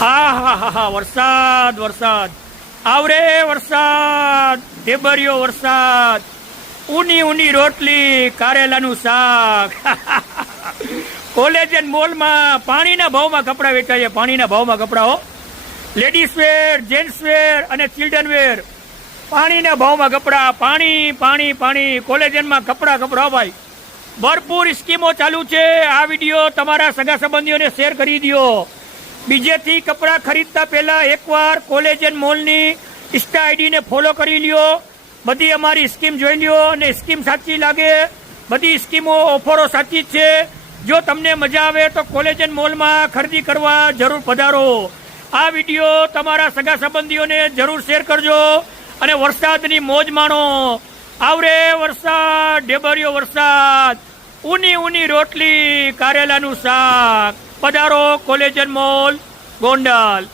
હા હા હા હા વરસાદ વરસાદ. આવરે વરસાદ, ઢેબરિયો વરસાદ. ઊની ઊની રોટલી, કારેલાનું શાક. કોલેજ એન્ડ મોલમાં પાણીના ભાવમાં કપડાં વેચાય પાણીના ભાવમાં કપડાં, હો. લેડીઝ વેર, જેન્ટ્સ વેર અને ચિલ્ડ્રન વેર. પાણીના ભાવમાં કપડાં, પાણી પાણી પાણી. કોલેજનમાં કપડાં કપડાં ભાઈ. ભરપૂર સ્કીમો ચાલુ છે. આ વીડિયો તમારા સગા સંબંધીઓને શેર કરી દો બીજેથી કપડાં ખરીદતા પહેલાં એકવાર કોલેજ એન્ડ મોલની ઇન્સ્ટા આઈડીને ફોલો કરી લ્યો. બધી અમારી સ્કીમ જોઈ લ્યો અને સ્કીમ સાચી લાગે. બધી સ્કીમો ઓફરો સાચી જ છે. જો તમને મજા આવે તો કોલેજ એન્ડ મોલમાં ખરીદી કરવા જરૂર પધારો. આ વીડિયો તમારા સગા સંબંધીઓને જરૂર શેર કરજો અને વરસાદની મોજ માણો. આવરે વરસાદ, ઢેબરિયો વરસાદ. ઊની ઊની રોટલી કારેલાનું શાક પધારો કોલેજન મોલ ગોંડલ.